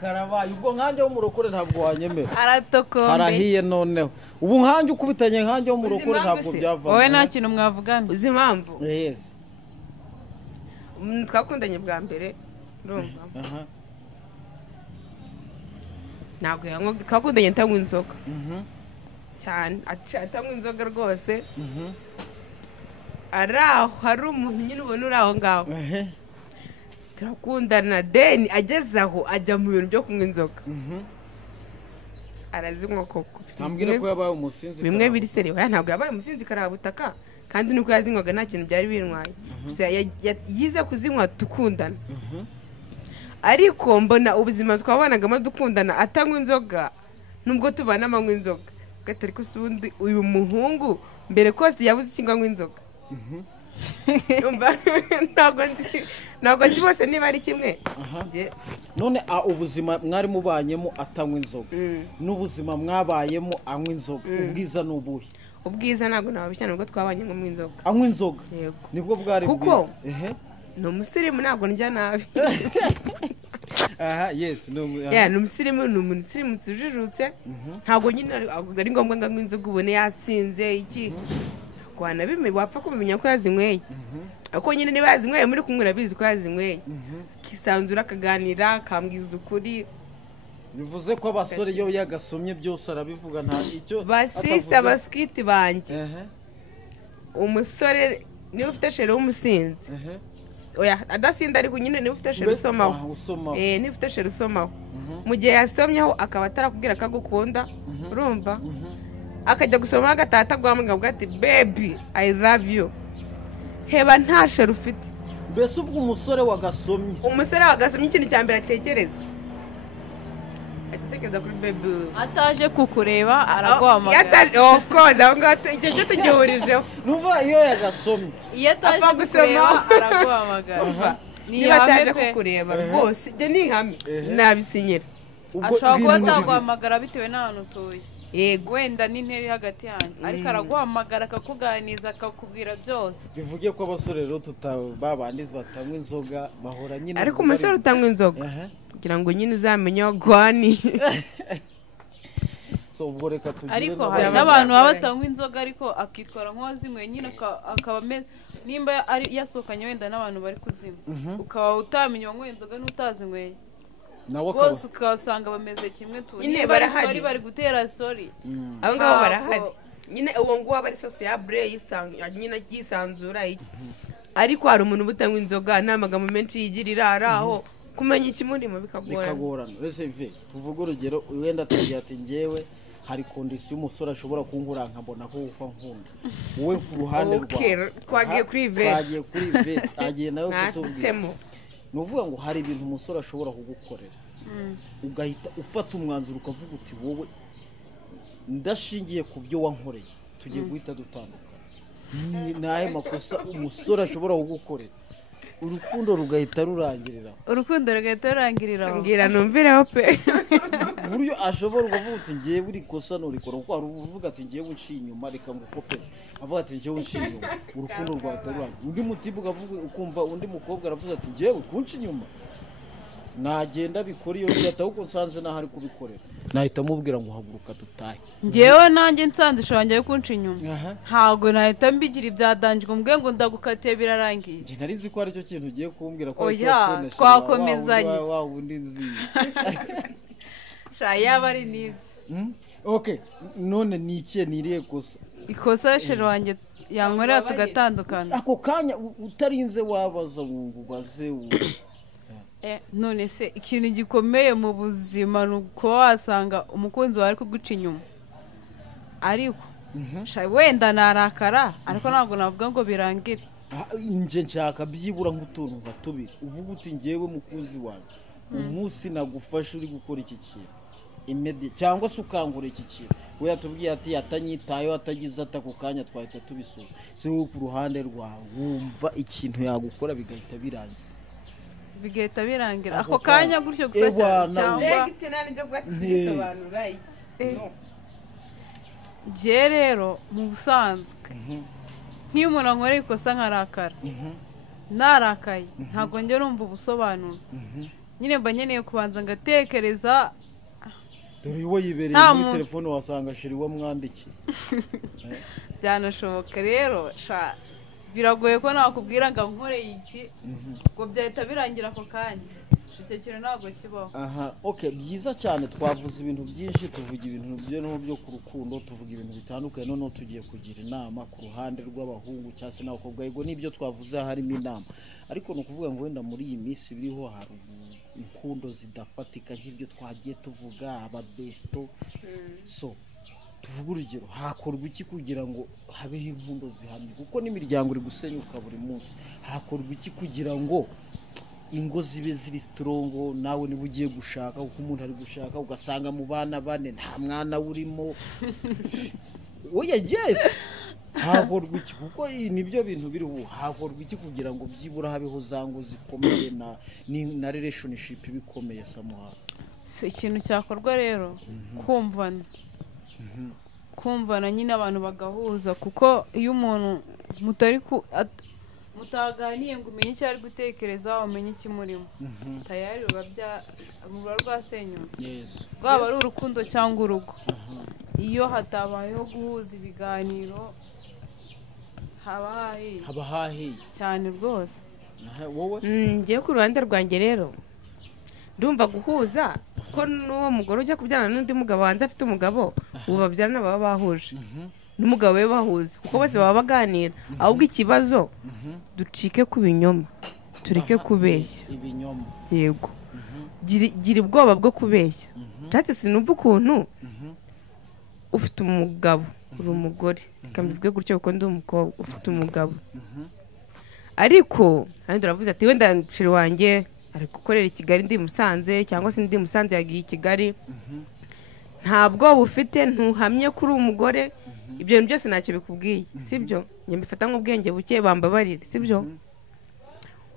karabaye ubwo nkanjye wo mu rukore ntabwo wanyemera aratokombe harahiye noneho ubu nkanjye ukubitanye nkanjye wo mu rukore ntabwo byavamo wowe nta kintu mwavugana uzi impamvu yes twakundanye bwa mbere urumva ntabwo twakundanye atanywa inzoga cyane atanywa inzoga rwose ari aho hari umuntu nyine ubona uri aho ngaho turakundana deni ageze aho ajya mu bintu byo kunywa inzoga arazinywa koko ntambwire ko yabaye umusinzi bimwe biri seriwe ntabwo yabaye umusinzi karabutaka kandi nuko yazinywaga nta kintu byari bintwaye gusa yize kuzinywa dukundana ariko mbona ubuzima twabonagamo dukundana atanywa inzoga nubwo tubana amanywa inzoga gatari ko ubundi uyu muhungu mbere kose yabuze icyo anywa inzoga ntabwo nzi bose niba ari kimwe none ubuzima mwari mubanyemo atanywa inzoga n'ubuzima mwabayemo anywa inzoga ubwiza ni ubuhe ubwiza ntabwo nababishya nubwo twabanye nko mu inzoga anywa inzoga nibwo bwari bwiza kuko ni umusirimu ntabwo ndya nabi yes ni umusirimu ni umuntu usirimutse ujijutse ntabwo nyine ari ngombwa ngo anywe inzoga ubone yasinze iki wapfa kumenya ko yazinyweye ariko nyine niba yazinyweye muri kumwe urabizi ko yazinyweye kisanzura akaganira akambwiza ukuri bivuze ko abasore iyo yagasomye byose arabivuga nta icyo basista baswiti banjye umusore niba ufite shere w'umusinzi adasinda ariko nyine niba ufite shere usomaho niba ufite shere usomaho mu gihe yasomyeho akaba atarakubwira ko agukunda urumva akajya gusoma agataha ataguhamagara ati baby I love you heba nta shere ufite mbese ubwo umusore wagasomye ikintu cya mbere atekereza atekereza kuri baby ataje kukureba araguhamagara of course aho ngaho icyo cyo tugihurijeho nuva iyo yagasomye iyo ataje kukureba araguhamagara niba ataje kukureba rwose ibyo ni ihame nabisinyira ashobora kuba ataguhamagara bitewe n'ahantu utuye yego wenda n'intera hagati yanyu ariko araguhamagara akakuganiriza akakubwira byose bivuge ko abasore rero babandi batanywa inzoga bahora nyine ariko umusore utanywa inzoga kugira ngo nyine uzamenye gwani so ubwo reka tugire ariko hari n'abantu baba batanywa inzoga ariko akitwara nk'uwazinyweye nyine akaba nimba yasohokanye wenda n'abantu bari kuzinywa ukaba utamenya uwanyweye inzoga n'utazinyweye bose ukasanga bameze kimwe nyine barahari bari gutera story abo ngabo barahari nyine uwo nguwo aba ari sociable nyine yisanzura iki ariko hari umuntu ubutanywa inzoga nta magambo menshi yigirira ari aho kumenya ikimurimo bikagorana rese tuvuge urugero wenda atagira ati njyewe hari kondisiyo umusore ashobora kunkura nkabona ko uko nkunda wowe ku ruhande rwawe twagiye kuri ve agiye nawe kutubwira ni uvuga ngo hari ibintu umusore ashobora kugukorera ugahita ufata umwanzuro ukavuga uti wowe ndashingiye ku byo wankoreye tugiye guhita dutandukana ni ayahe makosa umusore ashobora kugukorera urukundo rugahita rurangirira mbwira numvireho pe buryo ashobora kuvuga uti ngiye buri kosa nurikora kuko hari uvuga ati ngiye unciye inyuma reka ngukopeze avuga ati ngiye unciye inyuma urukundo rwahita rurangira undi mutibu ukavuga ukumva undi mukobwa aravuze ati ngiye kunci inyuma nagenda bikora iyo byata kuko nsanze nahari kubikorera nahita mubwira ngo haguruka dutahe ngewe nanjye nsanze ishonje kunca inyuma ntago nahita mbigira ibyadanjye mbwe ngo ndagukatiye birarangiye nge narizi ko aricyo kintu ugiye kumbwira ko twakomezanye wa wundi nzi yaba ari n'ibyo okay none ni ikihe niriye kosa ikosa shere wanjye yankorera tugatandukana ako kanya utarinze wabaza ubaze none se ikintu gikomeye mu buzima ni uko wasanga umukunzi wawe ari kuguca inyuma ariko wenda narakara ariko ntabwo navuga ngo birangire nje nshaka byibura nk'utuntu nka tubiri uvuga uti ngewe mukunzi wanjye umunsi nagufasha uri gukora iki kintu cyangwa se ukangura iki kintu we yatubwiye ati atanyitayeho atagize ata ku kanya twahita tubisura se wowe ku ruhande rwawe wumva ikintu yagukora bigahita birangira ako kanya gutyo gusa cyangwa je rero mu busanzwe nk'iyo umuntu ankoreye ikosa nkarakara narakaye ntabwo njye numva ubusobanuro nyine mba nkeneye kubanza ngatekereza dore wowe yibereye muri telefone wasanga shiri wo mwandikiye byanashoboka rero biragoye ko nakubwira ngo nkoreye iki ngo byahita birangira ako kanya icyo kintu ntabwo kibaho. Okay, byiza cyane twavuze ibintu byinshi, tuvuga ibintu byo ku rukundo, tuvuga ibintu bitandukanye, none tugiye kugira inama ku ruhande rw'abahungu cyangwa se n'abakobwa. Yego nibyo twavuze harimo inama, ariko ni ukuvuga ngo wenda muri iyi minsi biriho hari inkundo zidafatika nk'ibyo twagiye tuvuga ababesto. So tuvuga urugero, hakorwa iki kugira ngo habeho inkundo zihamye, kuko n'imiryango iri gusenyuka buri munsi. Hakorwa iki kugira ngo ingo zibe ziri strongo? Nawe niba ugiye gushaka, kuko umuntu ari gushaka ugasanga mu bana bane nta mwana urimo, oya yes, hakorwa iki? Kuko nibyo bintu biriho. Hakorwa iki kugira ngo byibura habeho zango zikomeye na relationship bikomeye samuha? So ikintu cyakorwa rero kumvana nyine abantu bagahuza, kuko iyo umuntu mutaganiye ngo umenye icyo ari gutekereza, umenye ikimurimo, tayari ruba rwasenyutse. Rwaba ari urukundo cyangwa urugo, iyo hatabayeho guhuza ibiganiro haba hahiye cyane rwose. Ngiye ku ruhande rwanjye rero ndumva guhuza ko n'uwo mugore ujya kubyarana n'undi mugabo wanze afite umugabo, ubu babyarana baba bahuje n'umugabo we bahuza, kuko bose baba baganira. Ahubwo ikibazo ducike ku binyoma, tureke kubeshya. Yego, gira ubwoba bwo kubeshya. Nshatse sinumva ukuntu ufite umugabo, uri umugore, reka mbivuge gutyo kuko ndi umukobwa, ufite umugabo ariko kandi uravuze ati wenda nshiri wanjye ari gukorera i Kigali, ndi Musanze, cyangwa se ndi Musanze yagiye i Kigali, ntabwo ufite, ntuhamye kuri umugore. Ibyo bintu byose ntacyo bikubwiye, sibyo? Njye mbifata nk'ubwenge buke, bambabarire, sibyo?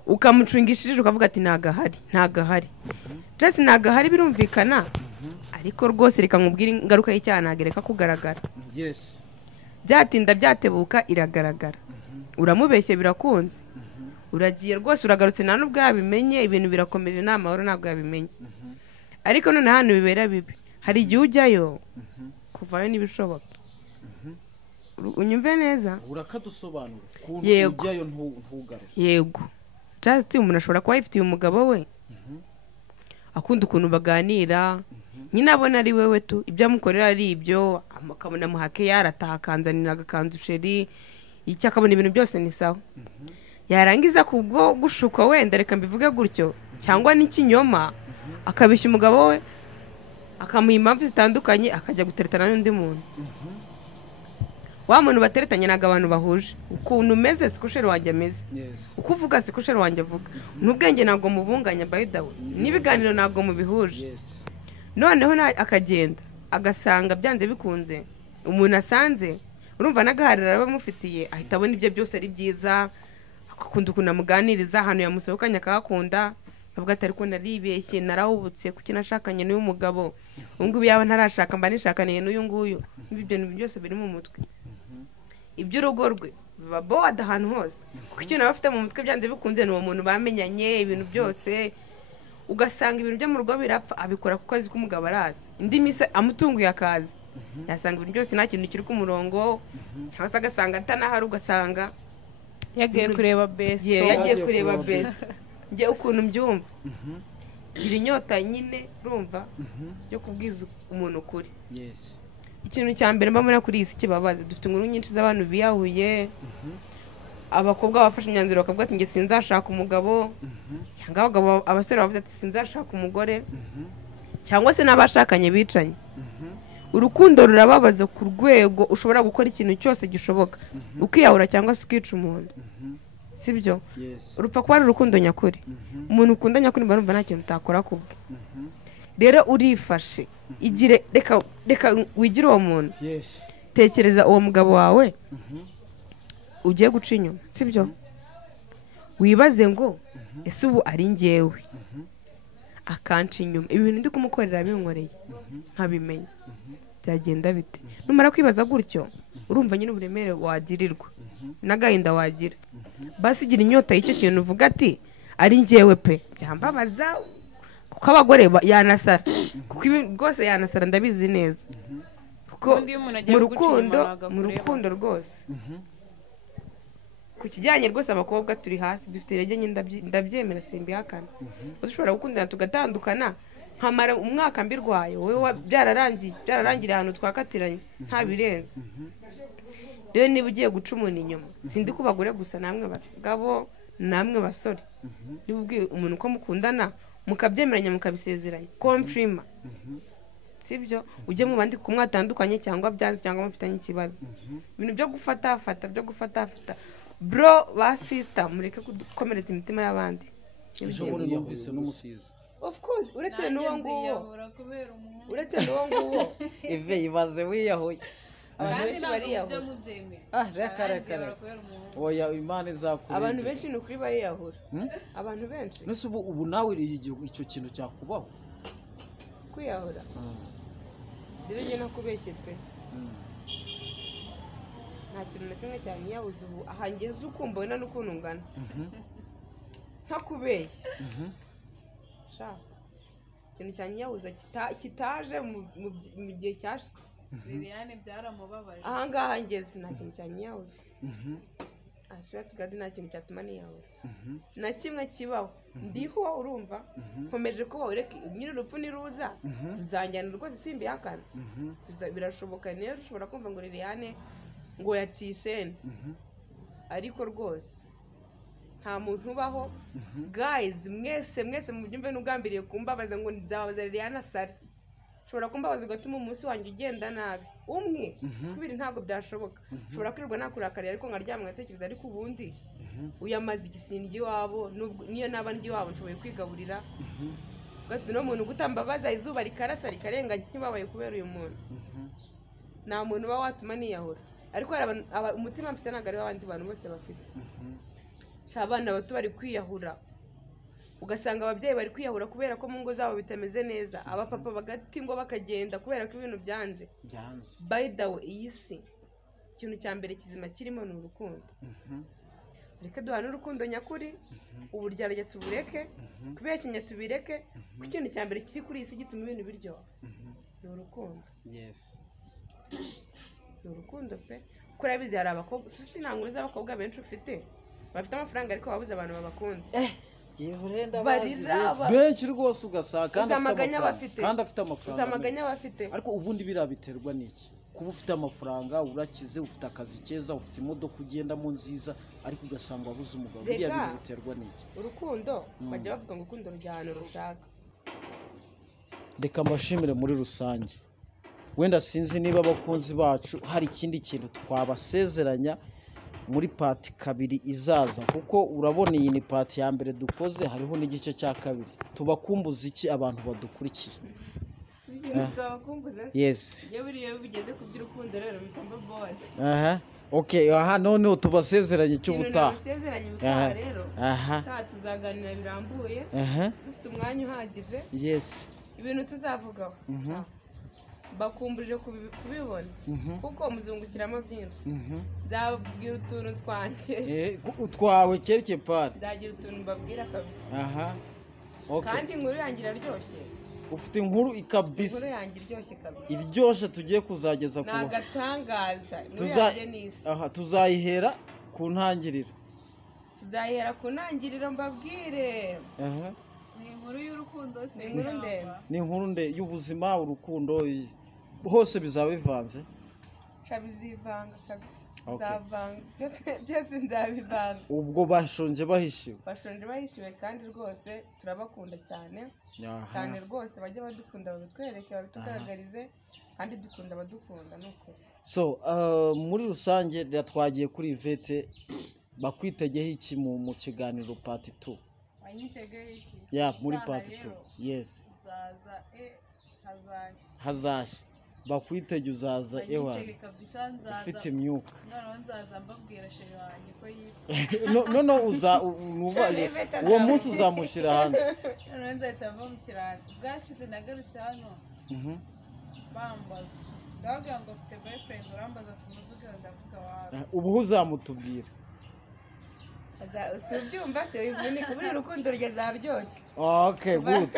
Ukamucungishije ukavuga ati ntagahari just ntagahari, birumvikana. Ariko rwose reka nkubwire ingaruka y'icyaha ntagereka kugaragara. Yes, byatinda byatebuka iragaragara. Uramubeshye birakunze, uragiye rwose uragarutse, nta nubwo yabimenye, ibintu birakomeje, nta mahoro, ntabwo yabimenye. Ariko none hano bibera bibi, hari igihe ujyayo kuvayo n'ibishoboka. Unyumve neza? Urakadusobanura ukuntu ujyayo ntugare. Yego, just umuntu ashobora kuba yifitiye umugabo we, akunda ukuntu baganira, nyine abona ari wewe tu, ibyo amukorera ari ibyo, akabona muhake yarataha akanzanira agakanzu sheri, icyo akabona ibintu byose ni sawa. Yarangiza kubwo gushuka, wenda reka mbivuge gutyo, cyangwa n'ikinyoma, akabishya umugabo we, akamuha impamvu zitandukanye, akajya guteretana n'undi muntu. Wa muntu bateretanye ntabwo abantu bahuje. Ukuntu umeze siko sheri wanjye ameze, uko uvuga siko sheri wanjye avuga, n'ubwenge ntabwo mubunganya, by the way, n'ibiganiro ntabwo mubihuje. Noneho akagenda agasanga byanze bikunze umuntu asanze, urumva n'agaharira abamufitiye, ahita abona ibyo byose ari byiza, akakunda ukuntu amuganiriza, ahantu yamusohokanye akahakunda, avuga ati ariko naribeshye, narahubutse, kuki nashakanye n'uyu mugabo, ubungubu yaba ntarashaka mba nishakaniye n'uyu nguyu. Ibyo bintu byose biri mu mutwe. Iby'urugo rwe biba boda ahantu hose, kuko icyo nawe afite mu mutwe byanze bikunze ni uwo muntu bamenyanye, ibintu byose. Ugasanga ibintu byo mu rugo birapfa, abikora kuko azi ko umugabo arazi. Indi minsi amutunguye akazi, yasanga ibintu byose nta kintu kiri ku murongo, cyangwa se agasanga atanahari, ugasanga yagiye kureba best. Njye ukuntu mbyumva, gira inyota nyine, urumva, yo kubwiza umuntu ukuri. Ikintu cya mbere mbona kuri iyi si kibabaza, dufite inkuru nyinshi z'abantu biyahuye, abakobwa bafashe imyanzuro bakavuga ati njye sinzashaka umugabo, cyangwa abasore bavuze ati sinzashaka umugore, cyangwa se n'abashakanye bicanye. Urukundo rurababaza ku rwego ushobora gukora ikintu cyose gishoboka, ukiyahura cyangwa se ukica umuntu, sibyo? Urupfa kuba ari urukundo nyakuri. Umuntu ukunda nyakuri mba numva nta kintu utakora kubwe. Rero urifashe igire reka wigire uwo muntu yes tekereza uwo mugabo wawe ugiye guca inyuma sibyo wibaze ngo ese ubu ari njyewe akanca inyuma ibintu ndi kumukorera binkoreye nkabimenya byagenda bite numara kwibaza gutyo urumva nyine uburemere wagirirwa n'agahinda wagira basi gira inyota y'icyo kintu uvuga ati ari njyewe pe byambabaza kuko abagore yanasara kuko ibi rwose yanasara ndabizi neza kuko mu rukundo rwose ku kijyanye rwose abakobwa turi hasi dufite irege nke ndabyemera simbihakana dushobora gukundana tugatandukana nkamara umwaka mbirwaye wowe byararangiriye ahantu twakatiranye nta birenze rero niba ugiye guca umuntu inyuma sindi ku bagore gusa namwe bagabo namwe basore niba ubwiye umuntu uko mukundana mukabyemeranya mukabisezeranya komfirima sibyo ujye mu bandi ko mwatandukanye cyangwa byanze cyangwa mufitanye ikibazo ibintu byo gufata bro ba sister mureke gukomeretsa imitima y'abandi ejo bundi yumvise n'umusizi of course uretse n'uwo nguwo ive ibaze wiyahoye abantu benshi bariyahura reka oya imana izakurengera abantu benshi ni ukuri bariyahura abantu benshi nese ubu nawe iriye icyo kintu cyakubaho kwiyahura rero njye nakubeshye pe nta kintu na kimwe cyanyiyabuza ubu aha ngeze ukumva wenda n'ukuntu ungana ntakubeshye ikintu cyanyiyabuza kitaje mu gihe cyashize Liliane byaramubabaje ahangaha ngeze nta kintu cyanyiyabuza ashobora tugade nta kintu cyatuma niyahura na kimwe kibaho ndiho urumva nkomeje kubaho reka nyine urupfu niruza ruzanjyana rwose simbihakana birashoboka rero ushobora kumva ngo Liliane ngo yacishene ariko rwose nta muntu ubaho guys mwese mubyumve n'ugambiriye kumbabaza ngo nzababaza Liliane asare ushobora kumbabaza ugatuma umunsi wanjye ugenda nabi umwe kubiri ntabwo byashoboka ushobora kwirirwa nakurakarira ariko nkaryama ngatekereza ariko ubundi uyamaze igisindi iwabo niyo naba ndi iwabo nshoboye kwigaburira ugati no muntu gutambabaza izuba rikarasa rikarenga ntibabaye kubera uyu muntu nta muntu uba watuma niyahura ariko umutima mfite ntabwo ari w'abandi bantu bose bafite abana bato bari kwiyahura ugasanga ababyeyi bari kwiyahura kubera ko mu ngo zabo bitameze neza abapapa bagati ngo bakagenda kubera ko ibintu byanze by the way iyi si ikintu cya mbere kizima kirimo ni urukundo reka duhane urukundo nyakuri uburyarya tubureke kubeshyanya tubireke kuko ikintu cya mbere kiri kuri iyi si gituma ibintu biryoha ni urukundo ni urukundo pe kuko urabizi hari abakobwa sinangure z'abakobwa benshi ufite bafite amafaranga ariko babuze abantu babakunda benshi rwose ugasanga kandi afite amafaranga uzamaganya bafite ariko ubundi biriya biterwa n'iki kuba ufite amafaranga urakize ufite akazi keza ufite imodoka ugendamo nziza ariko ugasanga wabuze umugabo biriya bintu biterwa n'iki urukundo bajya bavuga ngo urukundo rujya ahantu rushaka reka mbashimire muri rusange wenda sinzi niba abakunzi bacu hari ikindi kintu twabasezeranya muri pati kabiri izaza kuko urabona iyi ni pati ya mbere dukoze hariho n'igice cya kabiri tubakumbuza iki abantu badukurikiye yes iyo biriyo bigeze ku by'urukundo rero bitumba bode noneho tubasezeranye cy'ubutaha rero tuzaganira birambuye dufite umwanya uhagije ibintu tuzavugaho bakumbuje kubibona kuko muzungukiramo byinshi nzababwira utuntu twanjye utwawe kereke pari nzagira utuntu mbabwira kabisa kandi inkuru yanjye iraryoshye ufite inkuru ikabisa inkuru yanjye iryoshye kabisa iryoshye tugiye kuzageza ku nagatangaza inkuru yanjye n'isi tuzayihera ku ntangiriro mbabwire ni inkuru y'urukundo se ni inkuru ndende y'ubuzima urukundo hose bizaba bivanze bizivanga kabisa byose nzabivanga ubwo bashonje bahishiwe kandi rwose turabakunda cyane rwose bajya badukunda babitwereke babitugaragarize kandi dukunda abadukunda nuko muri rusange twagiye kuri Yvette bakwitegeho iki mu kiganiro pati 2 muri pati 2 nzaza hazashya bakwitege uzaza ewa ufite imyuka noneho nzaza mbabwira sheri wanjye ko yitwa nono uwo munsi uzamushyira hanze noneho nzahita bamushyira hanze bwashize nagarutse hano bambaza ndababwira ngo mfite boyfriend urambaza tumuvuge ndavuga wawe ubu uzamutubwira ubyumva se wivunika buri rukundo rugeze aharyoshye okay good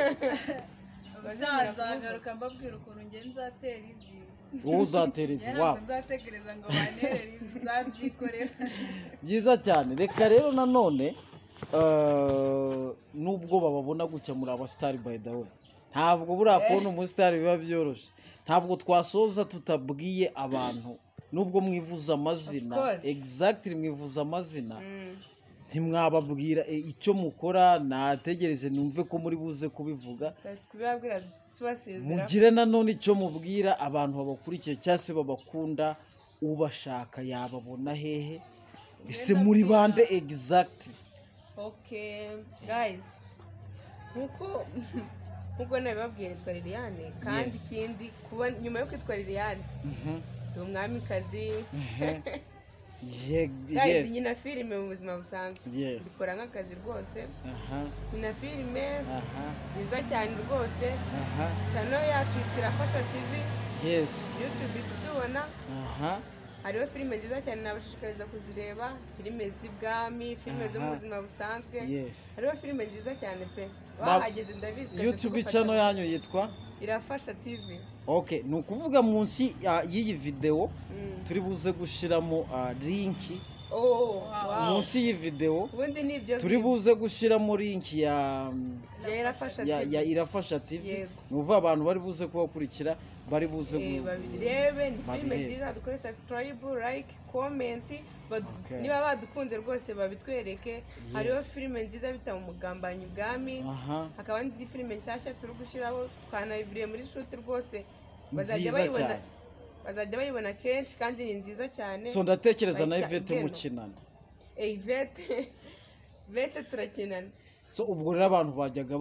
nzagaruka mbabwira ukuntu njye nzatera ivi wowe uzatera ivi ntabwo nzategereza ngo banterere ivi nzabyikorera byiza cyane reka rero nanone nubwo bababona gutya muri abasitari by the way ntabwo buriya kubona umusitari biba byoroshye ntabwo twasoza tutabwiye abantu nubwo mwivuza amazina exactly mwivuza amazina ntimwababwira icyo mukora nategereje numve ko muri buze kubivuga mugire nanone icyo mubwira abantu babakurikiye cyangwa se babakunda ubashaka yababona hehe ese muri bande exactly okay guys nkuko nabibabwiye nitwa Liliane kandi ikindi kuba nyuma yo kwitwa Liliane ndi umwamikazi guys nyina filime mu buzima busanzwe dukora nk'akazi rwose nyina filime nziza cyane rwose channel yacu yitwa Irafasha TV YouTube tutubona hariho filime nziza cyane nabashishikariza kuzireba filime z'ibwami filime zo mu buzima busanzwe hariho filime nziza cyane pe wahageze ndabizi YouTube channel yanyu yitwa Irafasha TV okay ni ukuvuga munsi y'iyi video turi buze gushiramo linki munsi y'iyi video turi buze gushiramo linki ya Irafasha TV ni uvuga abantu bari buze kubakurikira bari buze babirebe ni filime nziza dukore subscribe like comment niba badukunze rwose babitwereke hariho filime nziza bita umugambanyi bwami hakaba n'indi filime nshyashya turi gushyiraho twanayivuriye muri shoot rwose bazajya bayibona kenshi kandi ni nziza cyane so ndatekereza na Yvette mukinana Yvette turakinana so ubwo rero abantu bajyaga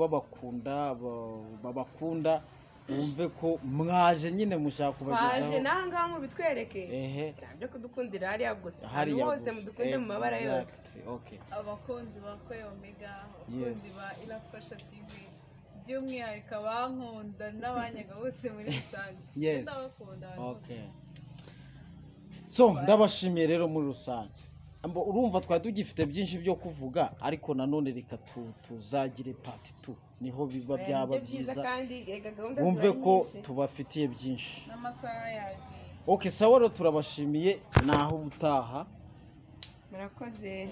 babakunda wumve ko mwaje nyine mushaka kubagezaho mwaje nangaha mu bitwereke byo kudukundira hariya gusa hariya hose mudukunde mu mabara yose abakunzi ba Koya Omega abakunzi ba Irafasha TV by'umwihariko abankunda n'abanyaga bose muri rusange ndabakunda so ndabashimiye rero muri rusange urumva twari tugifite byinshi byo kuvuga ariko nanone reka tuzagire part 2 niho biba byaba byiza wumve ko tubafitiye byinshi n'amasaha yagiye okay sawa rero turabashimiye naho ubutaha murakoze